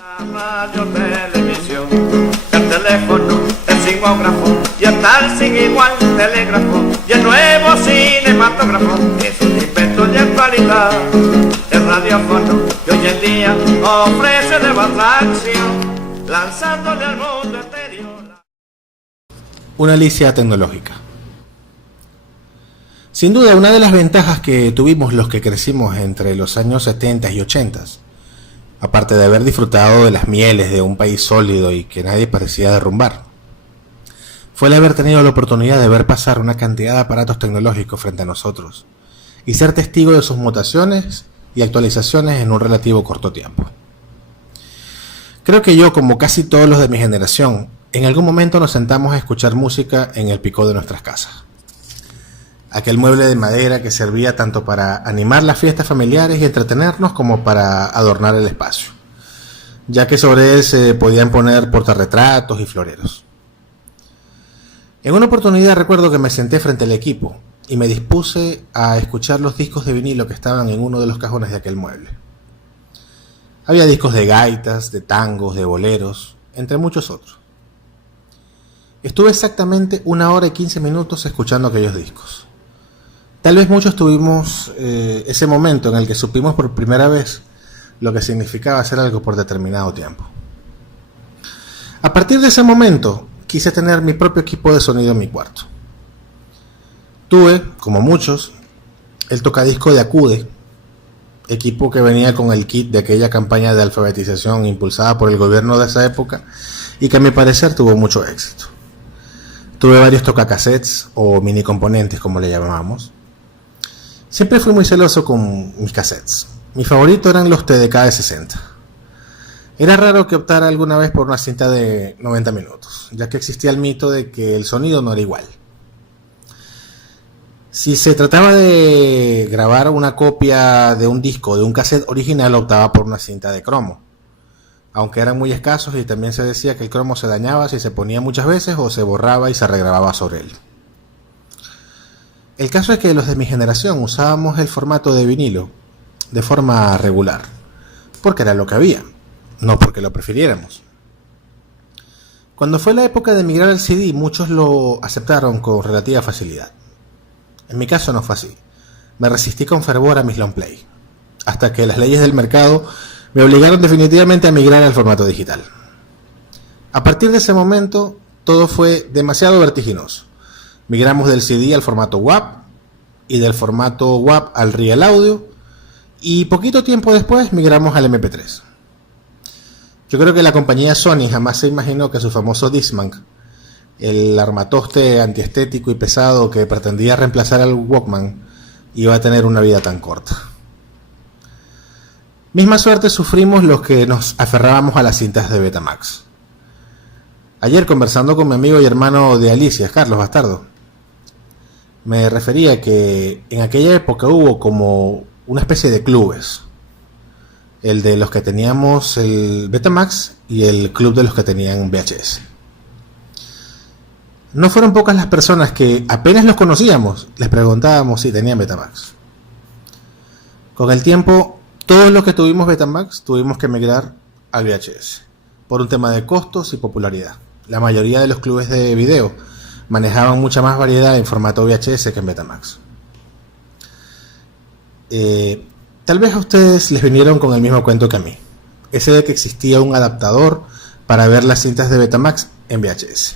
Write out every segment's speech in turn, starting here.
La radio, televisión, el teléfono, el sismógrafo y hasta el sin igual telégrafo y el nuevo cinematógrafo es un invento de actualidad. El radiófono que hoy en día ofrece nueva atracción, lanzándole al mundo exterior una Alicia tecnológica. Sin duda, una de las ventajas que tuvimos los que crecimos entre los años 70 y 80, aparte de haber disfrutado de las mieles de un país sólido y que nadie parecía derrumbar, fue el haber tenido la oportunidad de ver pasar una cantidad de aparatos tecnológicos frente a nosotros y ser testigo de sus mutaciones y actualizaciones en un relativo corto tiempo. Creo que yo, como casi todos los de mi generación, en algún momento nos sentamos a escuchar música en el picó de nuestras casas. Aquel mueble de madera que servía tanto para animar las fiestas familiares y entretenernos como para adornar el espacio, ya que sobre él se podían poner portarretratos y floreros. En una oportunidad recuerdo que me senté frente al equipo y me dispuse a escuchar los discos de vinilo que estaban en uno de los cajones de aquel mueble. Había discos de gaitas, de tangos, de boleros, entre muchos otros. Estuve exactamente 1 hora y 15 minutos escuchando aquellos discos. Tal vez muchos tuvimos ese momento en el que supimos por primera vez lo que significaba hacer algo por determinado tiempo. A partir de ese momento, quise tener mi propio equipo de sonido en mi cuarto. Tuve, como muchos, el tocadisco de Acude, equipo que venía con el kit de aquella campaña de alfabetización impulsada por el gobierno de esa época y que a mi parecer tuvo mucho éxito. Tuve varios tocacassettes o mini componentes, como le llamábamos. Siempre fui muy celoso con mis cassettes. Mi favorito eran los TDK de 60. Era raro que optara alguna vez por una cinta de 90 minutos, ya que existía el mito de que el sonido no era igual. Si se trataba de grabar una copia de un disco de un cassette original, optaba por una cinta de cromo, aunque eran muy escasos y también se decía que el cromo se dañaba si se ponía muchas veces o se borraba y se regrababa sobre él. El caso es que los de mi generación usábamos el formato de vinilo de forma regular, porque era lo que había, no porque lo prefiriéramos. Cuando fue la época de migrar al CD, muchos lo aceptaron con relativa facilidad. En mi caso no fue así. Me resistí con fervor a mis long play, hasta que las leyes del mercado me obligaron definitivamente a migrar al formato digital. A partir de ese momento, todo fue demasiado vertiginoso. Migramos del CD al formato WAV y del formato WAV al Real Audio y poquito tiempo después migramos al MP3. Yo creo que la compañía Sony jamás se imaginó que su famoso Discman, el armatoste antiestético y pesado que pretendía reemplazar al Walkman, iba a tener una vida tan corta. Misma suerte sufrimos los que nos aferrábamos a las cintas de Betamax. Ayer, conversando con mi amigo y hermano de Alicia, Carlos Bastardo, me refería que en aquella época hubo como una especie de clubes. El de los que teníamos el Betamax y el club de los que tenían VHS. No fueron pocas las personas que apenas los conocíamos, les preguntábamos si tenían Betamax. Con el tiempo, todos los que tuvimos Betamax tuvimos que migrar al VHS, por un tema de costos y popularidad. La mayoría de los clubes de video manejaban mucha más variedad en formato VHS que en Betamax. Tal vez a ustedes les vinieron con el mismo cuento que a mí, ese de que existía un adaptador para ver las cintas de Betamax en VHS.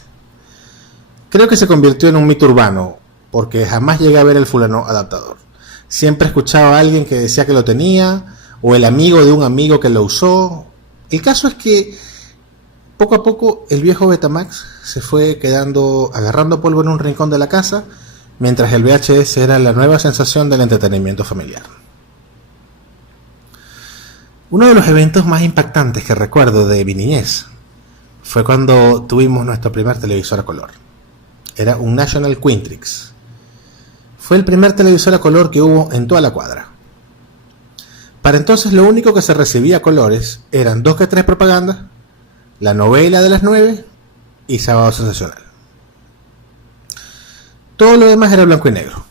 Creo que se convirtió en un mito urbano, porque jamás llegué a ver el fulano adaptador. Siempre escuchaba a alguien que decía que lo tenía, o el amigo de un amigo que lo usó. El caso es que poco a poco el viejo Betamax se fue quedando agarrando polvo en un rincón de la casa, mientras el VHS era la nueva sensación del entretenimiento familiar. Uno de los eventos más impactantes que recuerdo de mi niñez fue cuando tuvimos nuestro primer televisor a color. Era un National Quintrix. Fue el primer televisor a color que hubo en toda la cuadra. Para entonces lo único que se recibía a colores eran 2 que 3 propagandas, la novela de las 9 y Sábado Sensacional. Todo lo demás era blanco y negro.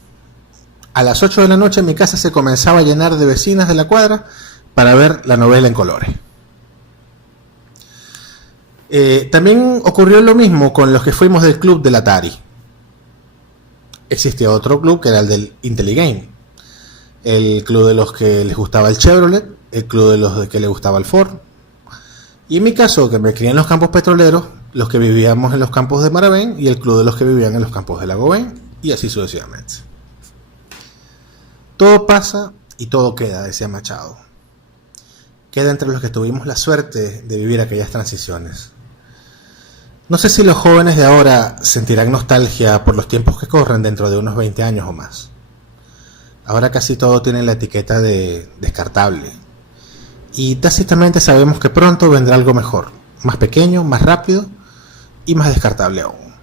A las 8 de la noche mi casa se comenzaba a llenar de vecinas de la cuadra para ver la novela en colores. También ocurrió lo mismo con los que fuimos del club del Atari. Existía otro club que era el del IntelliGame, el club de los que les gustaba el Chevrolet, el club de los que les gustaba el Ford. Y en mi caso, que me crié en los campos petroleros, los que vivíamos en los campos de Maravén y el club de los que vivían en los campos de Lagobén, y así sucesivamente. Todo pasa y todo queda, decía Machado. Queda entre los que tuvimos la suerte de vivir aquellas transiciones. No sé si los jóvenes de ahora sentirán nostalgia por los tiempos que corren dentro de unos 20 años o más. Ahora casi todo tiene la etiqueta de descartable. Y tácitamente sabemos que pronto vendrá algo mejor, más pequeño, más rápido y más descartable aún.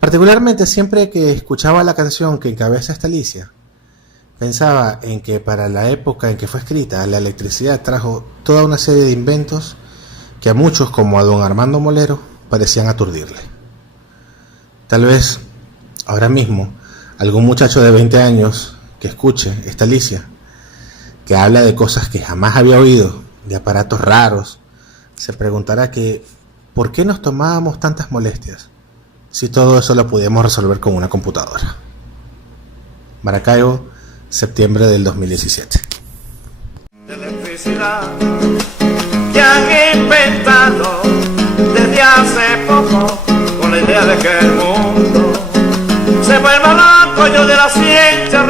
Particularmente siempre que escuchaba la canción que encabeza esta Alicia, pensaba en que para la época en que fue escrita, la electricidad trajo toda una serie de inventos que a muchos, como a don Armando Molero, parecían aturdirle. Tal vez, ahora mismo, algún muchacho de 20 años que escuche esta Alicia, que habla de cosas que jamás había oído, de aparatos raros, se preguntará que ¿por qué nos tomábamos tantas molestias si todo eso lo podíamos resolver con una computadora? Maracaibo, septiembre del 2017. De electricidad que han inventado desde hace poco con la idea de que el mundo se vuelva loco. Yo de la ciencia